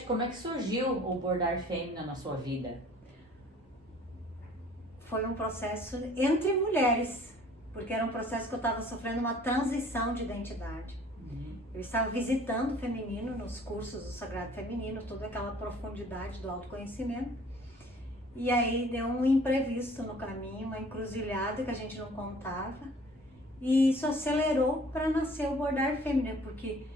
Como é que surgiu o bordar feminino na sua vida? Foi um processo entre mulheres, porque era um processo que eu estava sofrendo uma transição de identidade. Eu estava visitando o feminino nos cursos do Sagrado Feminino, toda aquela profundidade do autoconhecimento. E aí deu um imprevisto no caminho, uma encruzilhada que a gente não contava. E isso acelerou para nascer o bordar feminino, porque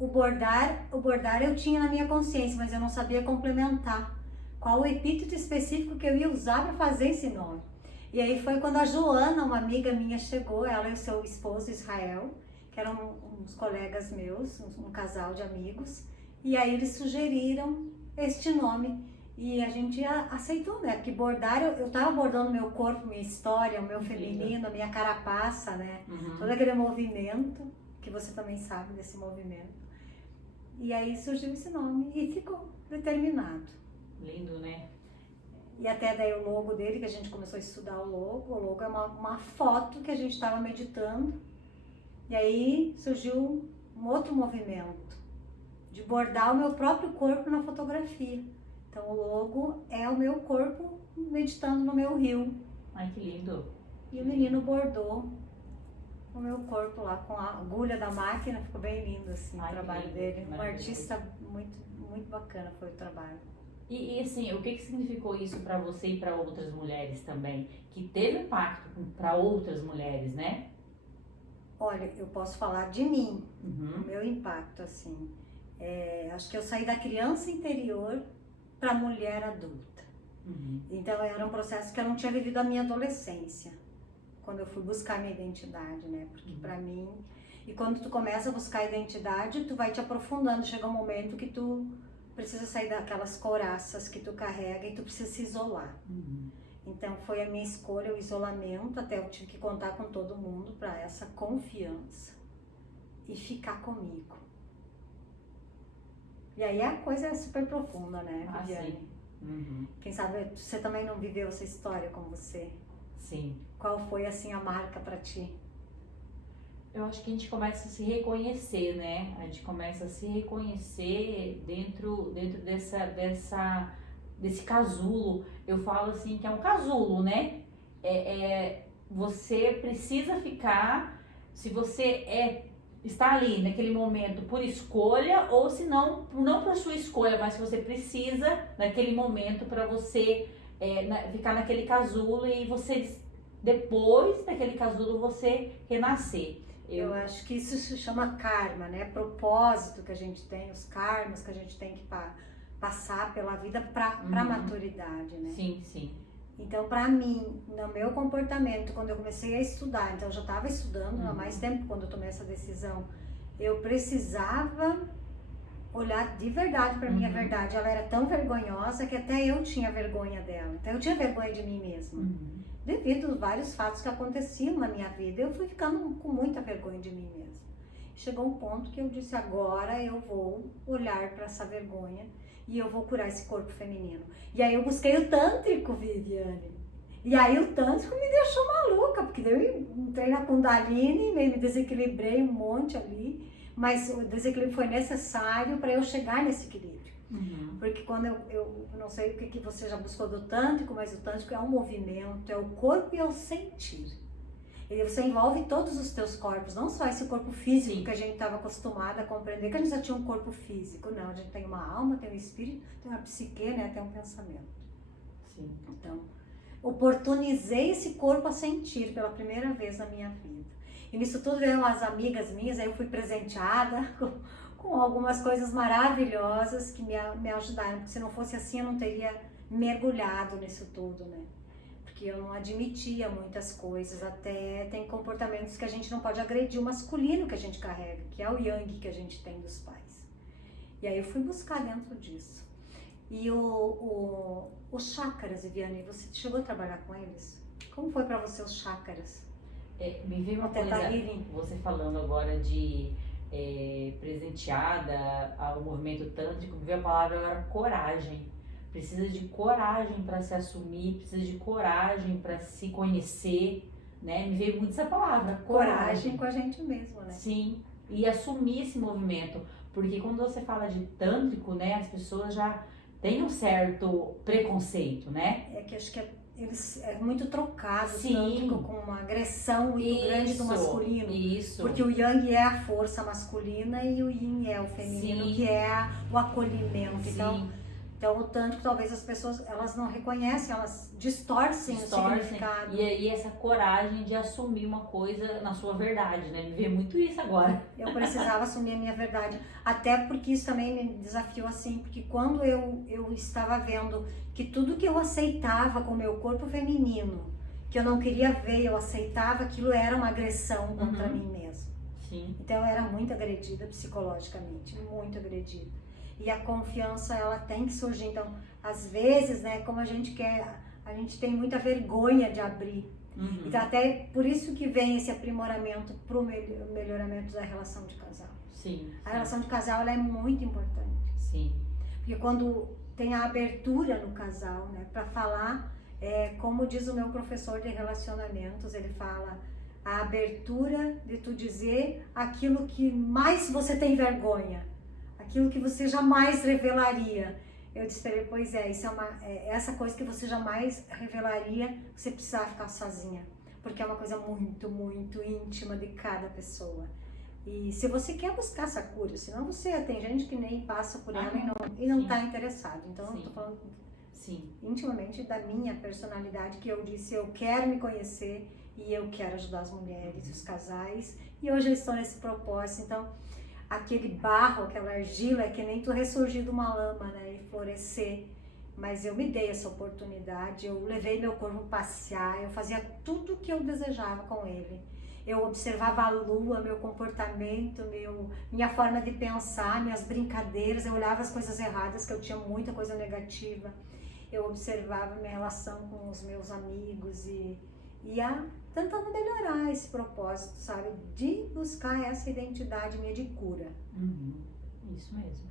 o bordar eu tinha na minha consciência, mas eu não sabia complementar qual o epíteto específico que eu ia usar para fazer esse nome. E aí foi quando a Joana, uma amiga minha, chegou, ela e o seu esposo Israel, que eram uns colegas meus, um casal de amigos, e aí eles sugeriram este nome. E a gente aceitou, né? Porque bordar, eu tava bordando meu corpo, minha história, o meu feminino, a minha carapaça, né? Todo aquele movimento, que você também sabe desse movimento. E aí surgiu esse nome e ficou determinado. Lindo, né? E até daí o logo dele, que a gente começou a estudar o logo é uma foto que a gente estava meditando. E aí surgiu um outro movimento, de bordar o meu próprio corpo na fotografia. Então o logo é o meu corpo meditando no meu rio. Ai, que lindo. E o menino bordou o meu corpo lá com a agulha da máquina, ficou bem lindo assim. Ai, o trabalho lindo, dele. Um maravilhoso. artista muito, muito bacana foi o trabalho. E assim, o que significou isso para você e para outras mulheres também? Que teve impacto para outras mulheres, né? Olha, eu posso falar de mim, o Uhum. meu impacto assim. Acho que eu saí da criança interior para a mulher adulta. Uhum. Então era um processo que eu não tinha vivido a minha adolescência, quando eu fui buscar minha identidade, né? Porque pra mim, e quando tu começa a buscar a identidade, tu vai te aprofundando, chega um momento que tu precisa sair daquelas couraças que tu carrega e tu precisa se isolar. Uhum. Então foi a minha escolha, o isolamento, até eu tive que contar com todo mundo para essa confiança e ficar comigo. E aí a coisa é super profunda, né, Ah, Viviane? sim. Uhum. Quem sabe você também não viveu essa história com você? Sim. Qual foi assim a marca para ti? Eu acho que a gente começa a se reconhecer, né? A gente começa a se reconhecer dentro desse casulo. Eu falo assim que é um casulo, né? Você precisa ficar, se você está ali naquele momento por escolha, ou se não, não por sua escolha, mas se você precisa naquele momento para você ficar naquele casulo e você, depois daquele casulo, você renascer. Eu acho que isso se chama karma, né? Propósito que a gente tem, os karmas que a gente tem que passar pela vida para maturidade, né? Sim, sim. Então, para mim, no meu comportamento, quando eu comecei a estudar, então eu já estava estudando há mais tempo quando eu tomei essa decisão, eu precisava olhar de verdade para minha verdade. Ela era tão vergonhosa que até eu tinha vergonha dela. Então, eu tinha vergonha de mim mesma. Devido a vários fatos que aconteciam na minha vida, eu fui ficando com muita vergonha de mim mesma. Chegou um ponto que eu disse, agora eu vou olhar para essa vergonha e eu vou curar esse corpo feminino. E aí eu busquei o tântrico, Viviane. E aí o tântrico me deixou maluca, porque eu entrei na Kundalini, me desequilibrei um monte ali, mas o desequilíbrio foi necessário para eu chegar nesse equilíbrio. Porque quando eu não sei o que você já buscou do tântrico, mas o tântrico é um movimento, é o corpo e é o sentir. E você envolve todos os teus corpos, não só esse corpo físico. Sim. Que a gente estava acostumada a compreender, que a gente já tinha um corpo físico. Não, a gente tem uma alma, tem um espírito, tem uma psique, né, tem um pensamento. Sim. Então, oportunizei esse corpo a sentir pela primeira vez na minha vida. E nisso tudo veio as amigas minhas, aí eu fui presenteada com algumas coisas maravilhosas que me ajudaram, porque se não fosse assim eu não teria mergulhado nisso tudo, né? Porque eu não admitia muitas coisas, até tem comportamentos que a gente não pode agredir o masculino que a gente carrega, que é o yang que a gente tem dos pais. E aí eu fui buscar dentro disso. E os chakras, Viviane, você chegou a trabalhar com eles? Como foi para você os chakras? Me veio uma coisa, você falando agora de presenteada ao movimento tântrico, me veio a palavra agora coragem. Precisa de coragem para se assumir, precisa de coragem para se conhecer, né? Me veio muito essa palavra, coragem. Com a gente mesmo, né? Sim, e assumir esse movimento, Porque quando você fala de tântrico, né, as pessoas já têm um certo preconceito, né? É que acho que eles é muito trocado, Sim. tântrico, com uma agressão muito grande do masculino. Isso. Porque o yang é a força masculina e o yin é o feminino, Sim. que é o acolhimento. Sim. Então o tântrico, talvez as pessoas, elas não reconhecem, elas distorcem o significado. E aí essa coragem de assumir uma coisa na sua verdade, né? Me vê muito isso agora. Eu precisava assumir a minha verdade, até porque isso também me desafiou assim, porque quando eu estava vendo que tudo que eu aceitava com o meu corpo feminino, que eu não queria ver, eu aceitava, aquilo era uma agressão contra mim mesma. Sim. Então eu era muito agredida psicologicamente, muito agredida. E a confiança, ela tem que surgir. Então, às vezes, né, como a gente quer, a gente tem muita vergonha de abrir. Então, até por isso que vem esse aprimoramento para o melhoramento da relação de casal. Sim. A relação de casal, ela é muito importante. Sim. Porque quando tem a abertura no casal, né, para falar, como diz o meu professor de relacionamentos, ele fala a abertura de tu dizer aquilo que mais você tem vergonha, aquilo que você jamais revelaria. Eu disse para ele, pois é, isso essa coisa que você jamais revelaria, você precisava ficar sozinha, porque é uma coisa muito, muito íntima de cada pessoa. E se você quer buscar essa cura, senão tem gente que nem passa por ela e não está interessado. Então eu estou falando intimamente da minha personalidade, que eu disse, eu quero me conhecer e eu quero ajudar as mulheres, os casais, e hoje eu estou nesse propósito. Então, aquele barro, aquela argila, é que nem tu ressurgir de uma lama, né, e florescer. Mas eu me dei essa oportunidade, eu levei meu corpo passear, eu fazia tudo o que eu desejava com ele. Eu observava a lua, meu comportamento, minha forma de pensar, minhas brincadeiras, eu olhava as coisas erradas, que eu tinha muita coisa negativa. Eu observava minha relação com os meus amigos e ia tentando melhorar esse propósito, sabe? De buscar essa identidade minha de cura. Isso mesmo.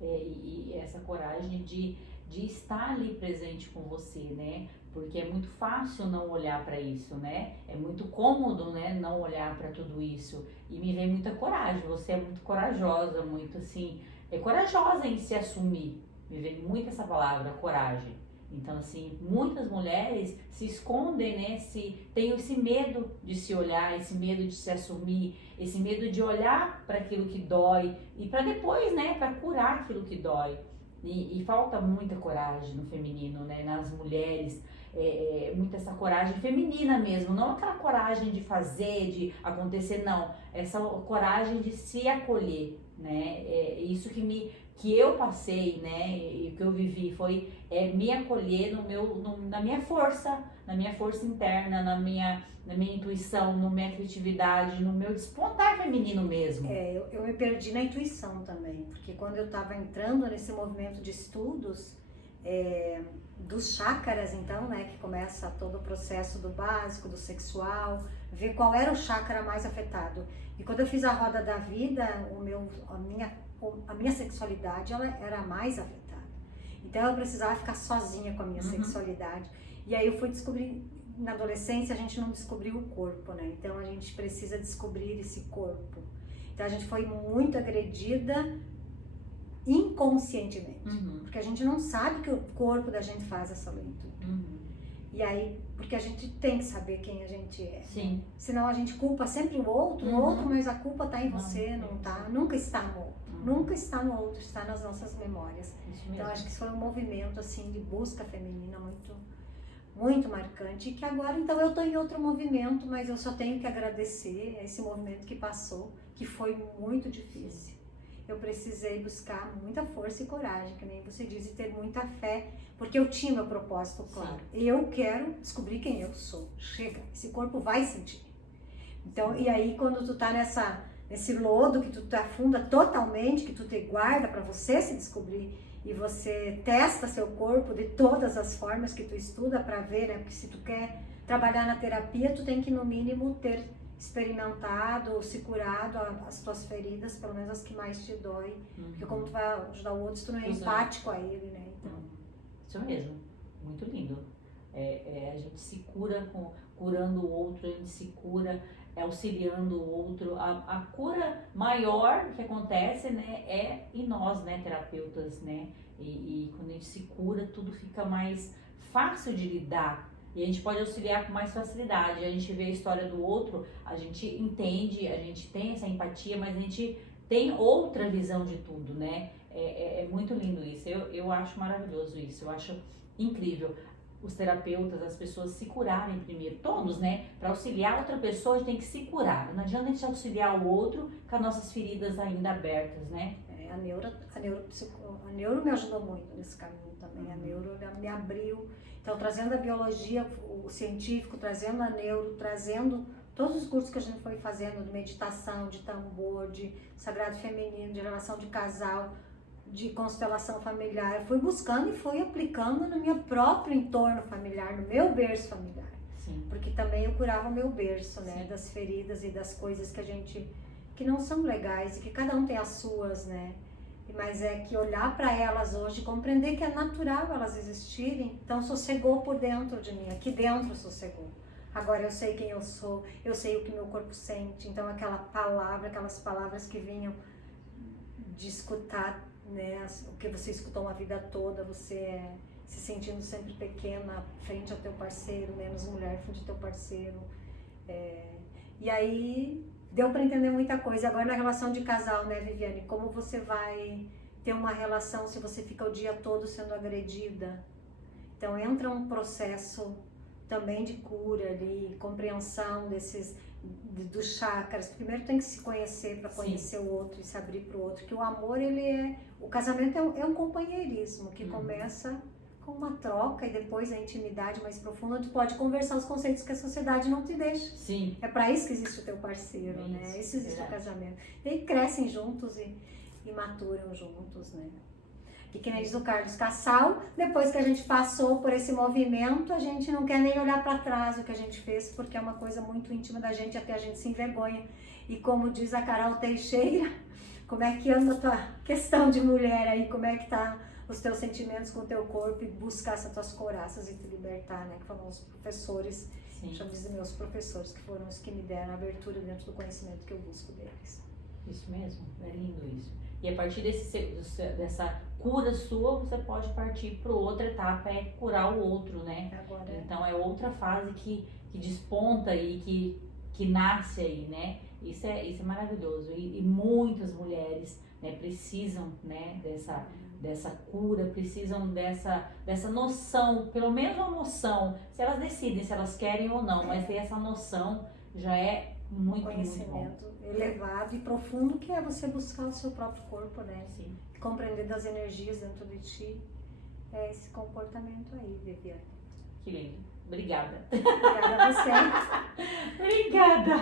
E essa coragem de estar ali presente com você, né? Porque é muito fácil não olhar para isso, né? É muito cômodo, né? Não olhar para tudo isso. E me vem muita coragem. Você é muito corajosa, muito assim... É corajosa em se assumir. Me vem muito essa palavra, coragem. Então, assim, muitas mulheres se escondem, né? Tem esse medo de se olhar, esse medo de se assumir, esse medo de olhar para aquilo que dói e para depois, né? Para curar aquilo que dói. E falta muita coragem no feminino, né? Nas mulheres, muita essa coragem feminina mesmo, não aquela coragem de fazer, de acontecer, não. Essa coragem de se acolher, né? Isso que eu passei, né, e que eu vivi foi me acolher na minha força interna, na minha intuição, na minha criatividade, no meu despontar feminino mesmo. Eu me perdi na intuição também, porque quando eu estava entrando nesse movimento de estudos dos chakras, então, né, que começa todo o processo do básico, do sexual, ver qual era o chakra mais afetado. E quando eu fiz a roda da vida, a minha sexualidade, ela era a mais afetada. Então eu precisava ficar sozinha com a minha sexualidade. E aí eu fui descobrir, na adolescência a gente não descobriu o corpo, né? Então a gente precisa descobrir esse corpo. Então a gente foi muito agredida inconscientemente. Porque a gente não sabe que o corpo da gente faz essa leitura. E aí, porque a gente tem que saber quem a gente é. Sim. Né? Senão a gente culpa sempre o outro, mas a culpa está em você, não tá, nunca está no outro. Nunca está no outro, está nas nossas memórias. Então acho que isso foi um movimento assim de busca feminina muito, muito marcante. E que agora, então, eu estou em outro movimento, mas eu só tenho que agradecer a esse movimento que passou, que foi muito difícil. Eu precisei buscar muita força e coragem, que nem você diz, e ter muita fé, porque eu tinha meu propósito claro. E eu quero descobrir quem eu sou. Chega, esse corpo vai sentir. Então, e aí quando tu tá nesse lodo, que tu te afunda totalmente, que tu te guarda para você se descobrir, e você testa seu corpo de todas as formas que tu estuda para ver, né? Porque se tu quer trabalhar na terapia, tu tem que no mínimo ter experimentado ou se curado as tuas feridas, pelo menos as que mais te dói. Porque como tu vai ajudar o outro, se tu não é empático a ele, né? Então... Isso mesmo, muito lindo. A gente se cura curando o outro, a gente se cura auxiliando o outro. A cura maior que acontece, né, é em nós, né, terapeutas, né? E quando a gente se cura, tudo fica mais fácil de lidar. E a gente pode auxiliar com mais facilidade. A gente vê a história do outro, a gente entende, a gente tem essa empatia, mas a gente tem outra visão de tudo, né? É muito lindo isso. Eu acho maravilhoso isso. Eu acho incrível os terapeutas, as pessoas se curarem primeiro. Todos, né? Para auxiliar outra pessoa, a gente tem que se curar. Não adianta a gente auxiliar o outro com as nossas feridas ainda abertas, né? A neuro me ajudou muito nesse caminho também. A neuro me abriu. Então, trazendo a biologia, o científico, trazendo a neuro, trazendo todos os cursos que a gente foi fazendo de meditação, de tambor, de sagrado feminino, de relação de casal, de constelação familiar. Eu fui buscando e fui aplicando no meu próprio entorno familiar, no meu berço familiar. Sim. Porque também eu curava o meu berço, né? Sim. Das feridas e das coisas que não são legais e que cada um tem as suas, né? Mas é que olhar para elas hoje, compreender que é natural elas existirem, então sossegou por dentro de mim, aqui dentro sossegou. Agora eu sei quem eu sou, eu sei o que meu corpo sente, então aquelas palavras que vinham de escutar, né, o que você escutou uma vida toda, você se sentindo sempre pequena frente ao teu parceiro, menos mulher frente ao teu parceiro. E aí deu para entender muita coisa. Agora na relação de casal, né, Viviane, como você vai ter uma relação se você fica o dia todo sendo agredida? Então entra um processo também de cura ali, compreensão dos chakras. Primeiro tem que se conhecer para conhecer o outro e se abrir para o outro, que o amor, o casamento é um companheirismo que começa com uma troca e depois a intimidade mais profunda, tu pode conversar os conceitos que a sociedade não te deixa. Sim. É para isso que existe o teu parceiro, né? Isso existe o casamento. E aí crescem juntos e maturam juntos, né? E que nem diz o Carlos Cassal, depois que a gente passou por esse movimento, a gente não quer nem olhar para trás o que a gente fez, porque é uma coisa muito íntima da gente, até a gente se envergonha. E como diz a Carol Teixeira, como é que anda a tua questão de mulher aí, como é que tá os teus sentimentos com o teu corpo e buscar essas tuas couraças e te libertar, né? Que foram os professores, chamo de meus professores, que foram os que me deram a abertura dentro do conhecimento que eu busco deles. Isso mesmo, é lindo isso. E a partir dessa cura sua, você pode partir para outra etapa, é curar o outro, né? Agora, então é outra fase que desponta e que nasce aí, né? Isso é maravilhoso. E muitas mulheres, né, precisam, né, dessa cura, precisam dessa noção, pelo menos uma noção, se elas decidem se elas querem ou não, mas ter essa noção já é muito, conhecimento muito bom. Elevado e profundo, que é você buscar o seu próprio corpo, né? Sim. Compreender das energias dentro de ti. É esse comportamento aí, Viviane. Que lindo. Obrigada. Obrigada a você. Obrigada.